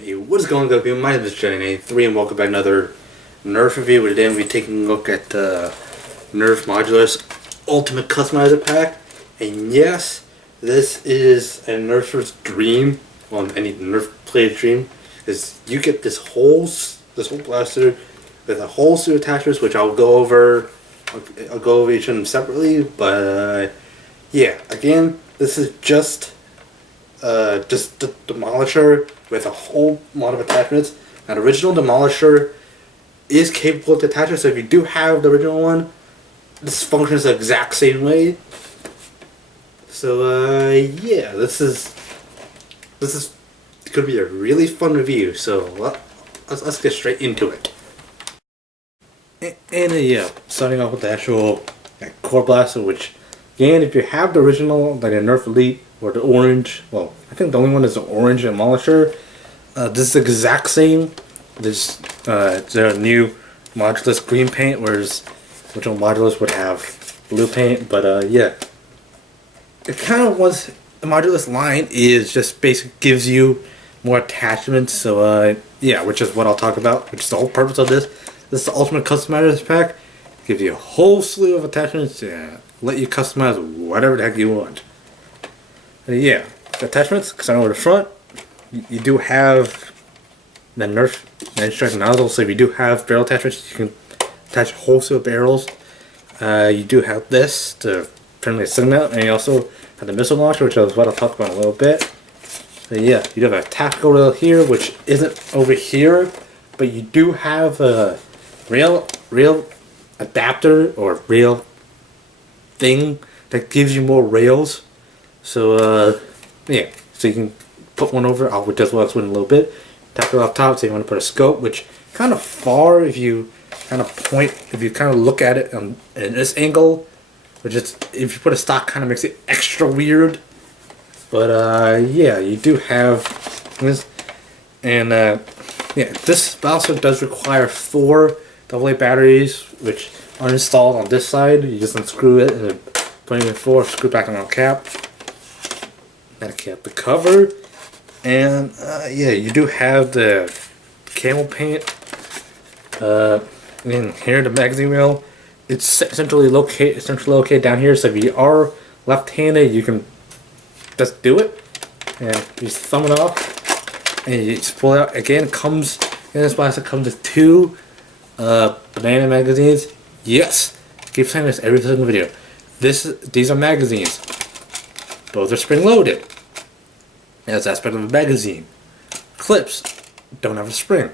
Hey, what is going on, people? My name is Jenny3 and welcome back to another Nerf review. Today we'll be taking a look at the Nerf Modulus Ultimate Customizer Pack. And yes, this is a Nerfer's dream, on any Nerf player's dream, is you get this whole blaster with a whole suit of attachments, which I'll go over. I'll go over each of them separately, but yeah, again, this is just the Demolisher with a whole lot of attachments. An original Demolisher is capable of attachments, so if you do have the original one, this functions the exact same way. So yeah, this is going to be a really fun review. So let's get straight into it. And yeah, starting off with the actual core blaster, which again, if you have the original, like the Nerf Elite or the orange, well, I think the only one is the orange Demolisher. This is the exact same. There's a new Modulus green paint, whereas original Modulus would have blue paint. But yeah, it kind of was, the Modulus line is just basically gives you more attachments. So yeah, which is what I'll talk about, which is the whole purpose of this. This is the Ultimate Customizer Pack. Gives you a whole slew of attachments to let you customize whatever the heck you want. And yeah, the attachments, starting over the front, you do have the Nerf strike nozzle. So if you do have barrel attachments, you can attach a whole slew of barrels. You do have this to friendly signal, and you also have the missile launcher, which is what I'll talk about in a little bit. So yeah, you do have a tactical rail here, which isn't over here, but you do have a rail adapter or rail thing that gives you more rails. So yeah, so you can put one over. I'll just let us win a little bit. Tap it off top, so you want to put a scope, which kind of far if you kind of point, if you kind of look at it in this angle, which is, if you put a stock, kind of makes it extra weird. But yeah, you do have this, and yeah, this also does require 4 AA batteries, which are installed on this side. You just unscrew it and then put it in 4, screw back on the cap. Gotta cap the cover, and yeah, you do have the camel paint. And here the magazine wheel. It's centrally located down here. So if you are left-handed, you can just do it, and you just thumb it off, and you just pull it out. Again, comes in this box. It comes with 2 banana magazines. Yes, I keep saying this every single video. These are magazines. Both are spring-loaded. That's the aspect of a magazine. Clips don't have a spring,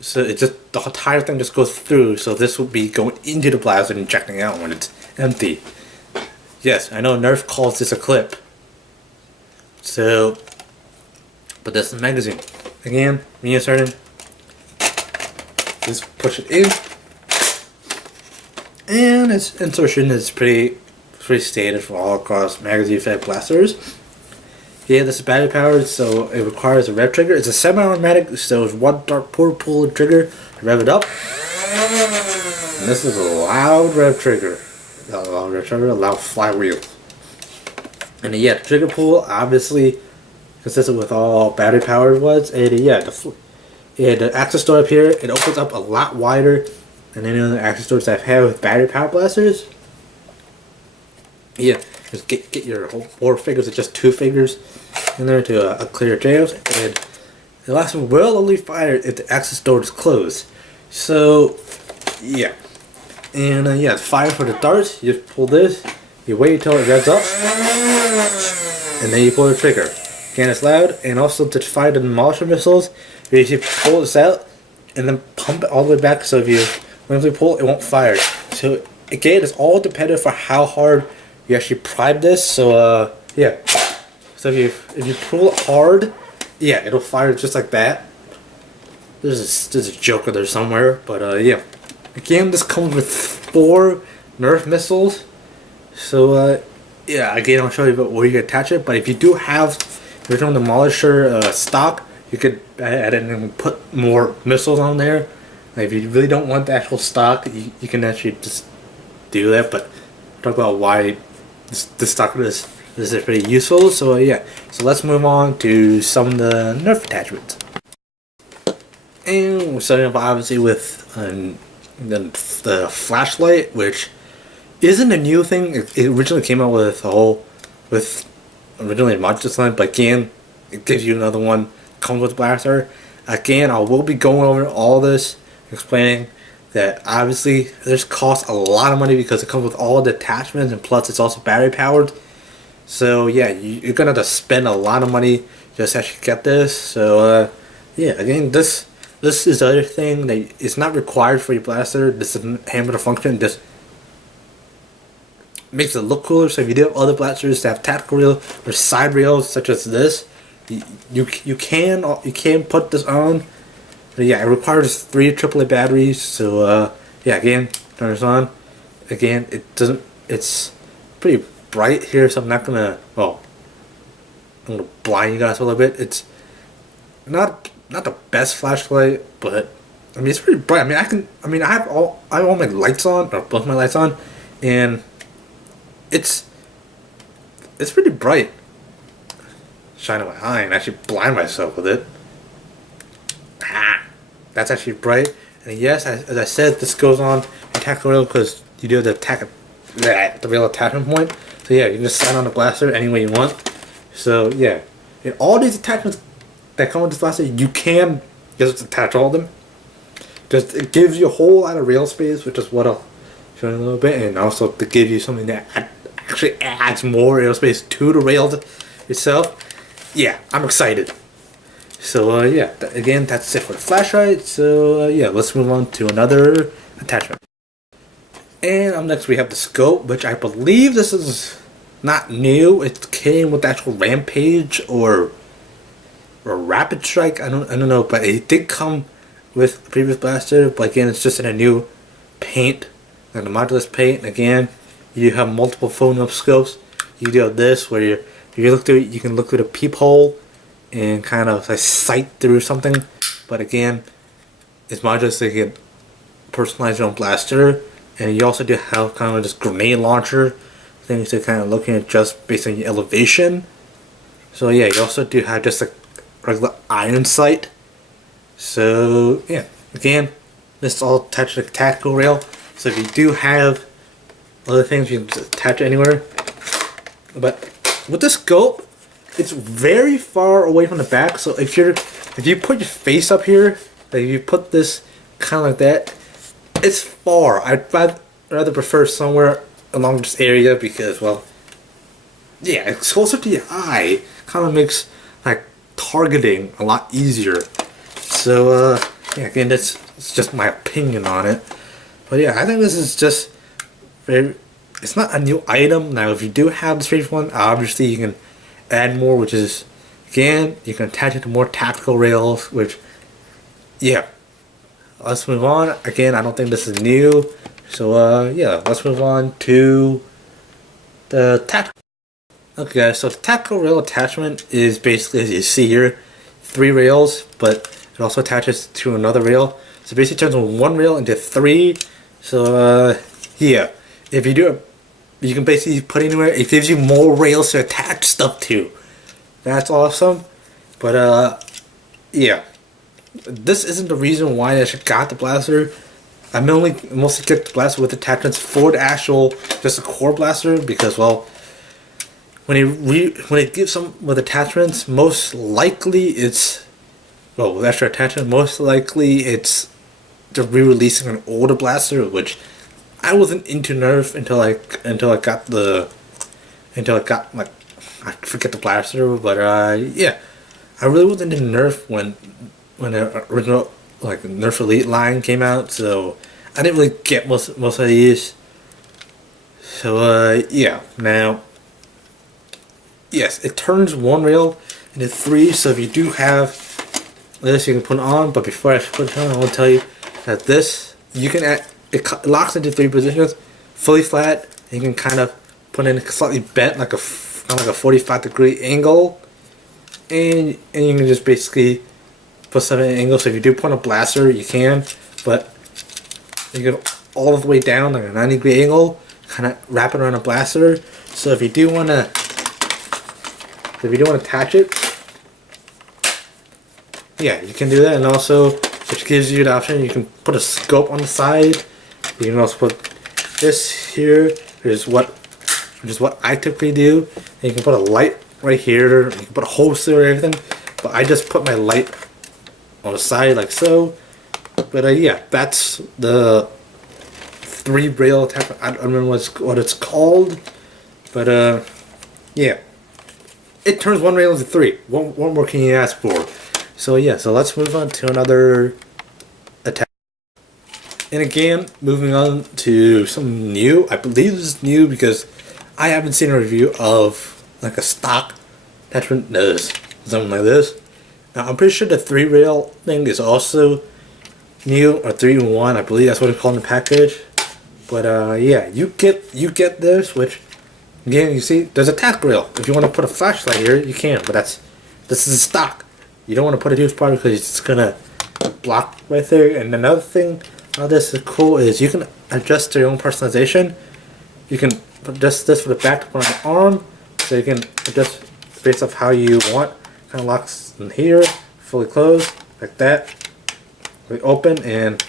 so it just, the entire thing just goes through. So this will be going into the blaster and ejecting out when it's empty. Yes, I know Nerf calls this a clip. So, but that's the magazine. Again, reinsert it. Just push it in, and its insertion is pretty standard for all across magazine fed blasters. Yeah, this is battery powered, so it requires a rev trigger. It's a semi-automatic, so it's 1 dart per pull trigger to rev it up. And this is a loud rev trigger. A loud flywheel. And yeah, the trigger pull obviously consistent with all battery powered ones. And yeah, the access door up here, it opens up a lot wider than any other access doors I've had with battery power blasters. Yeah, just get your whole 4 fingers, it's just 2 fingers in there to clear jams, and it lasts will only fire if the access door is closed. So yeah, and yeah, fire for the darts. You just pull this, you wait until it revs up, and then you pull the trigger. Again, it's loud, and also to fire the Demolisher missiles, you just pull this out and then pump it all the way back. So if you when you pull, it won't fire. So again, it's all dependent for how hard you actually prime this. So yeah, so if you pull it hard, yeah, it'll fire just like that. There's a joker there somewhere, but yeah, again, this comes with 4 Nerf missiles. So yeah, again, I'll show you where you can attach it. But if you do have the original Demolisher stock, you could add it and put more missiles on there. Like, if you really don't want the actual stock, you can actually just do that. But talk about why this stock is this is pretty useful. So yeah, so let's move on to some of the Nerf attachments. And we're starting off obviously with the flashlight, which isn't a new thing. It originally came out with originally a Modulus line, but again, it gives you another one. Comes with blaster. Again, I will be going over all this, explaining that obviously this costs a lot of money because it comes with all the attachments, and plus it's also battery powered. So yeah, you're gonna have to spend a lot of money just to actually get this. So yeah, again, this is the other thing that it's not required for your blaster. This doesn't hamper the function. Just makes it look cooler. So if you do have other blasters that have tactical rail or side rails such as this, you can put this on. But yeah, it requires 3 AAA batteries. So yeah, again, turn this on. Again, it's pretty bright here, so I'm not gonna, well, I'm gonna blind you guys a little bit. It's not the best flashlight, but I mean it's pretty bright. I have all my lights on, or both my lights on, and it's pretty bright. Shining my eye and actually blind myself with it. That's actually bright. And yes, as I said, this goes on tactical rail because you do the rail attachment point. So yeah, you can just slide on the blaster any way you want. So yeah, in all these attachments that come with this blaster, you can just attach all of them. Just it gives you a whole lot of rail space, which is what I'll show you in a little bit, and also to give you something that actually adds more rail space to the rail itself. Yeah, I'm excited. So yeah, again, that's it for the flashlight. So yeah, let's move on to another attachment. And up next we have the scope, which I believe this is not new. It came with the actual Rampage or Rapid Strike. I don't know, but it did come with the previous blaster. But again, it's just in a new paint, like the Modulus paint. Again, you have multiple phone up scopes. You do have this where you can look through the peephole and kind of like sight through something. But again, it's Modulus, so you can personalize your own blaster. And you also do have kind of this grenade launcher things to kind of looking at just based on your elevation. So yeah, you also do have just a regular iron sight. So yeah, again, this is all attached to the tactical rail. So if you do have other things, you can just attach it anywhere. But with the scope, it's very far away from the back. So if you put your face up here, like if you put this kind of like that, it's far. I'd rather prefer somewhere along this area because, well, yeah, it's closer to your eye. Kind of makes like targeting a lot easier. So yeah, again, it's just my opinion on it. But yeah, I think this is just very. It's not a new item. Now, if you do have this previous one, obviously you can add more, which is, again, you can attach it to more tactical rails, which, yeah. Let's move on. Again, I don't think this is new. So, yeah, let's move on to the tactical. Okay, guys, so the tactical rail attachment is basically, as you see here, 3 rails, but it also attaches to another rail. So basically turns one rail into 3. So, yeah, if you do it, you can basically put anywhere. It gives you more rails to attach stuff to. That's awesome. But, yeah. This isn't the reason why I got the blaster. I mostly get the blaster with attachments for the actual, just a core blaster, because, well, when it gives some with attachments, most likely it's, well, with extra attachment, most likely it's they're re-releasing an older blaster, which I wasn't into Nerf until I got like, I forget the blaster, but yeah, I really wasn't into Nerf when the original like Nerf Elite line came out, so I didn't really get most of these. So yeah, now yes, it turns one rail into 3. So if you do have this, you can put it on. But before I put it on, I want to tell you that this you can add. It locks into 3 positions, fully flat. And you can kind of put in slightly bent, like a 45-degree angle, and you can just basically put something at an angle. So if you do put a blaster, you can, but you go all the way down like a 90-degree angle, kind of wrap it around a blaster. So if you do want to So if you don't want to attach it, yeah, you can do that. And also, which gives you the option, you can put a scope on the side. You can also put this here, which is what I typically do. And you can put a light right here. You can put a holster or everything. But I just put my light on the side like so. But yeah, that's the 3-rail attachment. I don't remember what it's called. But yeah, it turns 1 rail into 3. What more can you ask for? So yeah, so let's move on to another attachment. And again, moving on to something new. I believe this is new because I haven't seen a review of like a stock attachment that does something like this. Now I'm pretty sure the 3-rail thing is also new, or 3-in-1. I believe that's what it's called in the package. But yeah, you get this, which again, you see there's a tack rail. If you want to put a flashlight here, you can. But this is stock. You don't want to put a huge part because it's gonna block right there. And another thing, how this is cool is you can adjust your own personalization. You can adjust this for the back to put on the arm, so you can adjust based off how you want. Kind of locks in here, fully closed like that. We open and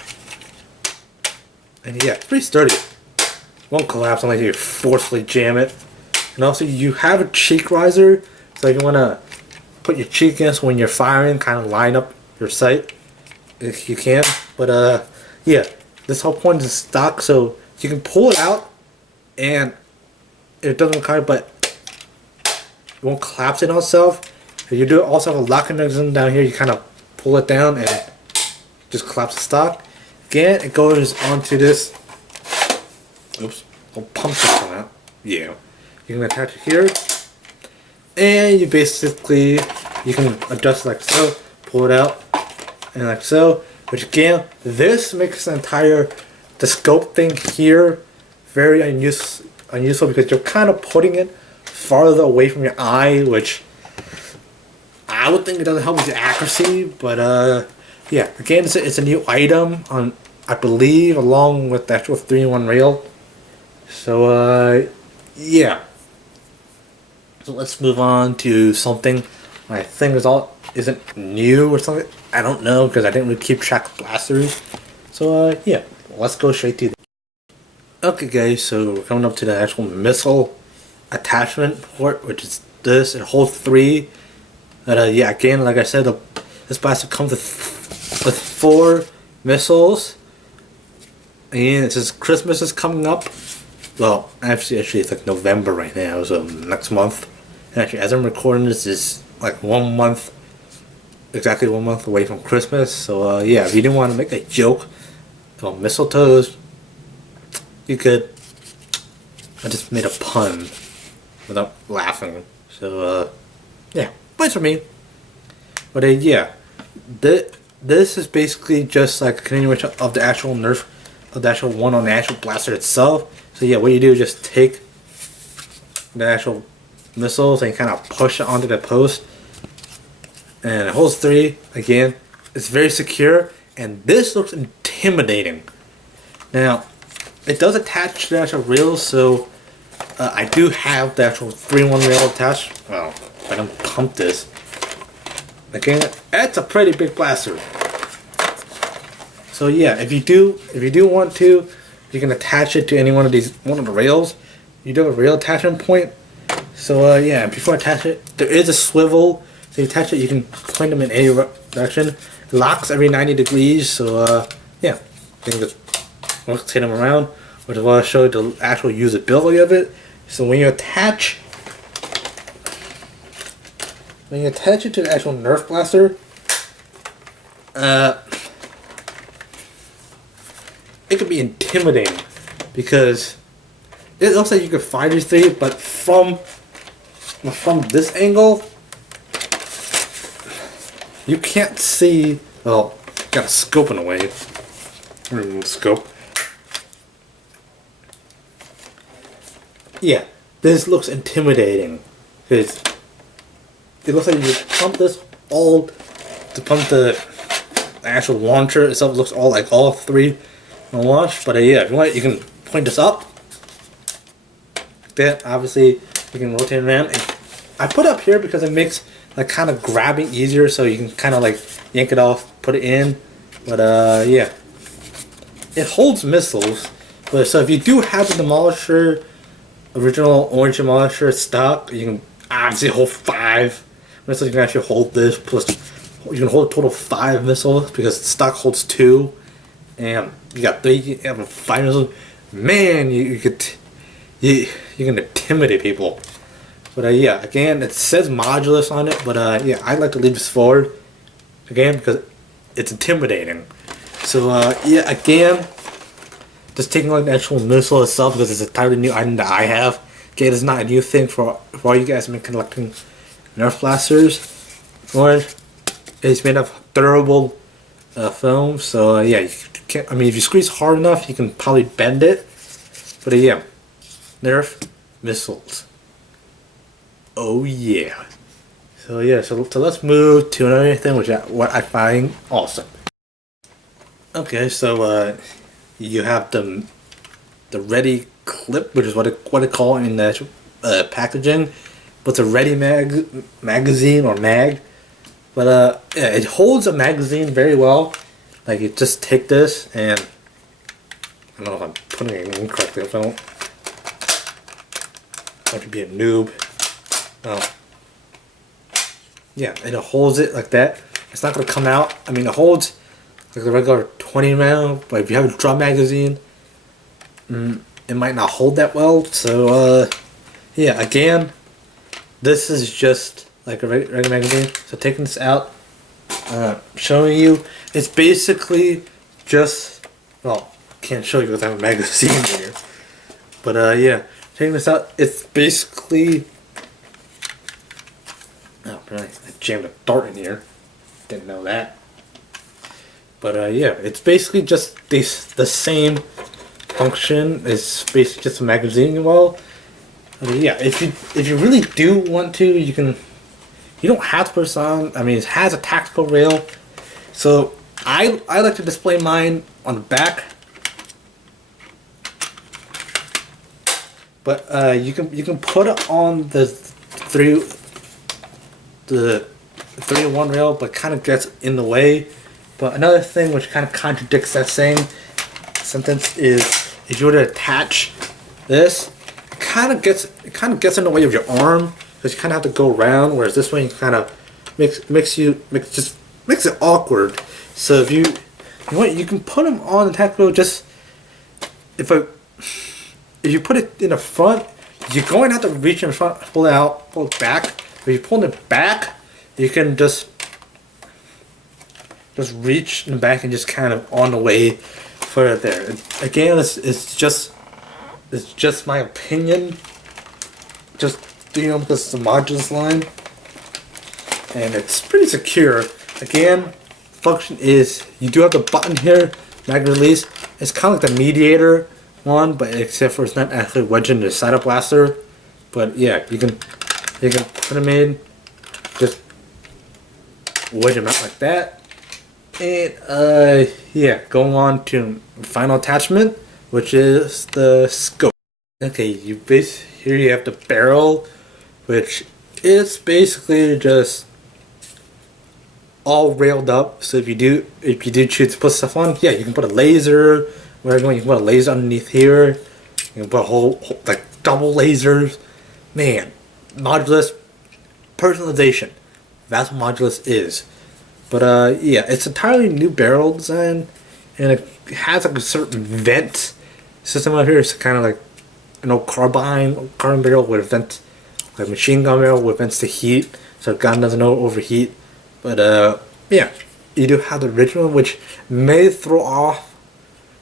yeah, it's pretty sturdy. Won't collapse unless you forcefully jam it. And also, you have a cheek riser, so you want to put your cheek against when you're firing, kind of line up your sight if you can. But yeah, this whole point is stock, so you can pull it out and it doesn't kind of, but it won't collapse in on itself. If you do also have a locking mechanism down here, you kind of pull it down and just collapse the stock. Again, it goes onto this. Oops, I'll pump this one out. Yeah, you can attach it here. And you basically, you can adjust like so, pull it out, and like so. Which again, this makes the scope thing here very unuseful because you're kind of putting it farther away from your eye, which I would think it doesn't help with your accuracy. But yeah, again, it's a new item on, I believe, along with the actual 3-in-1 rail. So yeah. So let's move on to something I think isn't new or something. I don't know because I didn't really keep track of blasters. So yeah, let's go straight to. Okay, guys. So we're coming up to the actual missile attachment port, which is this. It holds 3. Yeah, again, like I said, this blaster comes with 4 missiles. And since Christmas is coming up, well, actually, it's like November right now, so next month. Actually, as I'm recording this, is like 1 month, exactly 1 month away from Christmas. So yeah, if you didn't want to make a joke about mistletoes, you could. I just made a pun without laughing. So yeah, points for me. But yeah, this is basically just like a continuation of the actual Nerf, of the actual one on the actual blaster itself. So yeah, what you do is just take the actual missiles and kind of push it onto the post, and it holds 3. Again, it's very secure, and this looks intimidating. Now, it does attach to the actual rails, so I do have the actual 3-in-1 rail attached. Well, if I don't pump this, again, that's a pretty big blaster. So yeah, if you do want to, you can attach it to any one of the rails. You do have a rail attachment point. So yeah, before I attach it, there is a swivel. So you attach it, you can point them in any direction. It locks every 90 degrees. So yeah, you can just rotate them around. Which is what I'll show you the actual usability of it. So when you attach it to the actual Nerf blaster, it can be intimidating because it looks like you can fire these 3, but from this angle, you can't see. Well, got a scope in the way. Remove scope. Yeah, this looks intimidating because it looks like you pump this all to pump the actual launcher itself. Looks all like all 3 on launch. But yeah, if you want, you can point this up. That obviously you can rotate it around. And I put it up here because it makes like kind of grabbing easier, so you can kind of like yank it off, put it in. But yeah, it holds missiles. But so if you do have the Demolisher, original orange Demolisher stock, you can obviously hold 5 missiles. You can actually hold this plus you can hold a total of 5 missiles because the stock holds 2, and you got 3. You have 5 missiles. Man, you can intimidate people. But yeah, again, it says Modulus on it, but yeah, I'd like to leave this forward again because it's intimidating. So yeah, again, just taking like the actual missile itself because it's a entirely new item that I have. Again, it's not a new thing for all you guys have been collecting Nerf blasters. Or it's made of durable foam, so yeah, you can't. I mean, if you squeeze hard enough, you can probably bend it. But yeah, Nerf missiles. Oh yeah. So yeah, so let's move to another thing which what I find awesome. Okay, so you have the ready clip, which is what it call in the packaging, but it's a ready magazine or mag. But yeah, it holds a magazine very well. Like you just take this and I don't know if I'm putting it in correctly. If I don't, I could be a noob. Oh. Yeah, and it holds it like that. It's not going to come out. I mean, it holds like a regular 20 round, but if you have a drum magazine, it might not hold that well. So, yeah, again, this is just like a regular magazine. So taking this out, showing you, it's basically just, well, can't show you because I have a magazine here. But, yeah, taking this out, it's basically... Oh, really? I jammed a dart in here. Didn't know that. But yeah, it's basically just the same function. It's basically just a magazine. Well, I mean, yeah, if you really do want to, you can. You don't have to put this on. I mean, it has a tactical rail. So I like to display mine on the back. But you can put it on the 3-in-1 rail, but kind of gets in the way. But another thing which kind of contradicts that same sentence is if you were to attach this, it kind of gets in the way of your arm because you kind of have to go around. Whereas this way, you kind of makes it awkward. So if you want, you can put them on the tactical. Just if you put it in the front, you're going to have to reach in front, pull it out, pull it back. If you pull it back, you can just reach in the back and just kind of on the way further there. Again, it's just my opinion. Just because it's a Modulus line, and it's pretty secure. Again, function is you do have the button here, mag release. It's kind of like the mediator one, but except for it's not actually wedged into the side of blaster. But yeah, you can put them in, just wedge them out like that. And yeah, going on to final attachment, which is the scope. Okay, here you have the barrel, which is basically just all railed up. So if you do choose to put stuff on, yeah, you can put a laser, whatever you want. You can put a laser underneath here. You can put a whole like double lasers. Man, Modulus personalization. That's what Modulus is. But yeah, it's entirely new barrel design, and it has like a certain vent system out here. It's kind of like an old carbine barrel with vent, like machine gun barrel with vents to heat, so the gun doesn't overheat. But yeah, you do have the original, which may throw off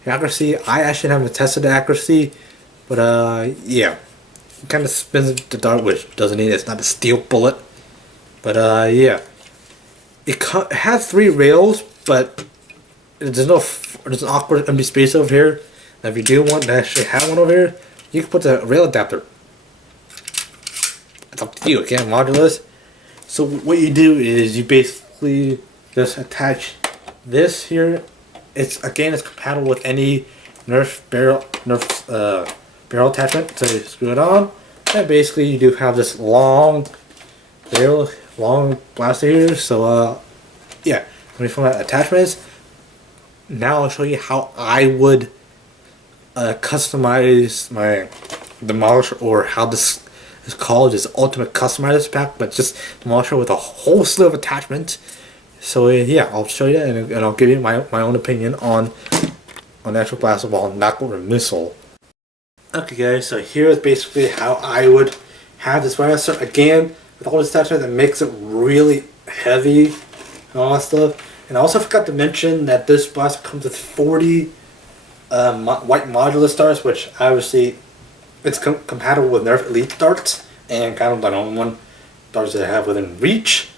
the accuracy. I actually haven't tested the accuracy, but yeah, it kind of spins the dart, which doesn't need it. It's not a steel bullet, but yeah. It has 3 rails, but there's an awkward empty space over here. Now, if you do want to actually have one over here, you can put the rail adapter. It's up to you, again, Modulus. So what you do is you basically just attach this here. It's compatible with any Nerf barrel attachment. So you screw it on, and basically you do have this long very long blaster here. So yeah, let me find my attachments. Now I'll show you how I would customize my Demolisher, or how this is called, is Ultimate Customizer pack, but just Demolisher with a whole slew of attachments. So yeah, I'll show you and I'll give you my own opinion on the actual blaster ball, not over missile. Okay guys, so here's basically how I would have this blaster. Again, with all this attachment that makes it really heavy and all that stuff. And I also forgot to mention that this blaster comes with 40 white Modulus darts, which obviously it's compatible with Nerf Elite darts, and kind of the only one darts that I have within reach.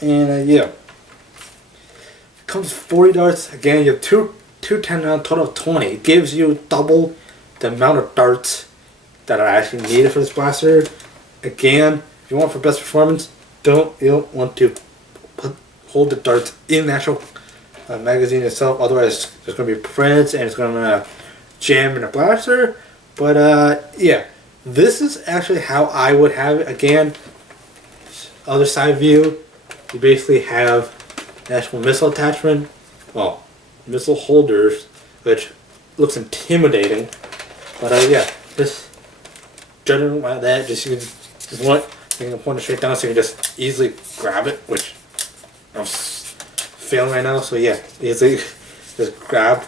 And yeah, it comes with 40 darts. Again, you have two 10 round, total of 20. It gives you double the amount of darts that are actually needed for this blaster. Again, if you want for best performance, you don't want to hold the darts in the actual magazine itself. Otherwise, there's going to be prints and it's going to jam in the blaster. But yeah, this is actually how I would have it. Again, other side view, you basically have the actual missile attachment, well, missile holders, which looks intimidating. But yeah, just judging by that, you can point it straight down so you can just easily grab it, which I'm failing right now. So yeah, easily just grab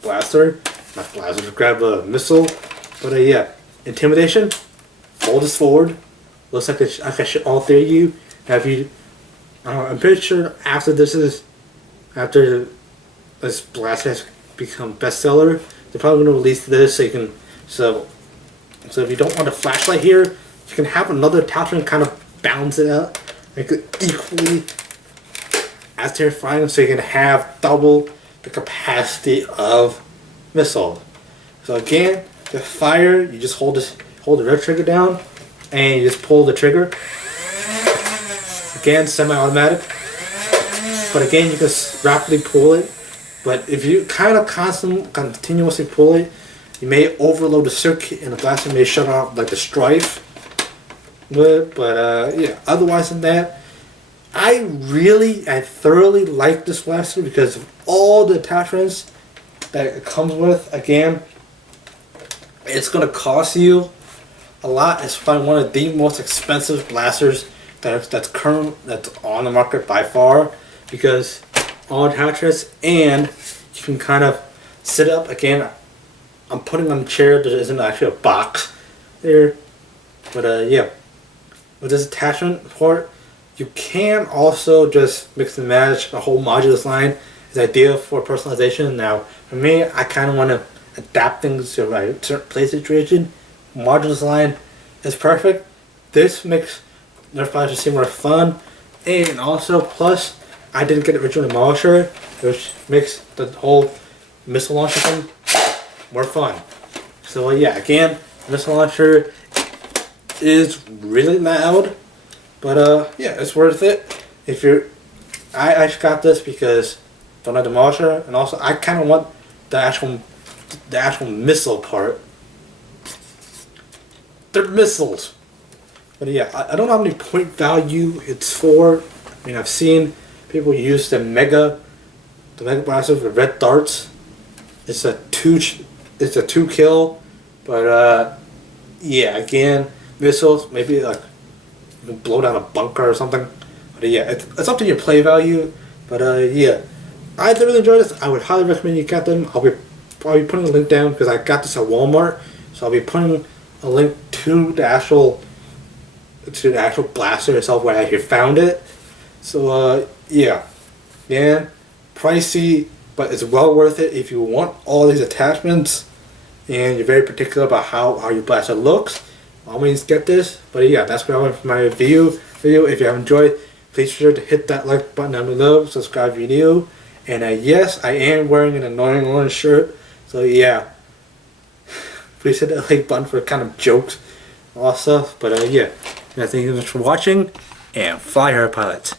blaster, not blaster, just grab a missile. But yeah, intimidation, fold this forward. Looks like I should all three of you. Have you? I'm pretty sure after this blaster has become bestseller, they're probably going to release this so you can. So if you don't want a flashlight here, you can have another attachment kind of balance it out, make it equally as terrifying, so you can have double the capacity of missile. So again, the fire, you just hold the red trigger down, and you just pull the trigger. Again, semi-automatic, but again, you can rapidly pull it. But if you kind of continuously pull it, you may overload the circuit and the blaster may shut off like the strife. But yeah, otherwise than that, I thoroughly like this blaster because of all the attachments that it comes with. Again, it's going to cost you a lot. It's probably one of the most expensive blasters that's on the market by far, because all attachments, and you can kind of sit up. Again, I'm putting on a chair. There isn't actually a box there, but yeah, with this attachment part, you can also just mix and match. The whole Modulus line is ideal for personalization. Now, for me, I kind of want to adapt things to my certain play situation. Modulus line is perfect. This makes Nerf blasters seem more fun, and also plus I didn't get the original Demolisher, which makes the whole missile launcher thing more fun. So yeah, again, missile launcher is really loud, but yeah, it's worth it. If I just got this because I don't have Demolisher, and also I kind of want the actual missile part. They're missiles. But yeah, I don't know how many point value it's for. I mean, I've seen people use the mega blaster with red darts. It's a two kill, but yeah, again, missiles, maybe like you can blow down a bunker or something. But yeah, it's up to your play value. But yeah, I really enjoyed this. I would highly recommend you get them. I'll be putting a link down because I got this at Walmart, so I'll be putting a link to the actual blaster itself where I actually found it. So yeah, pricey, but it's well worth it if you want all these attachments and you're very particular about how your blaster looks. Always get this. But yeah, that's what I want for my video. If you have enjoyed, please be sure to hit that like button down below, subscribe if you're new, and yes, I am wearing an annoying orange shirt, so yeah, please hit that like button for kind of jokes and all stuff. But yeah, thank you so much for watching, and fly hard, pilots.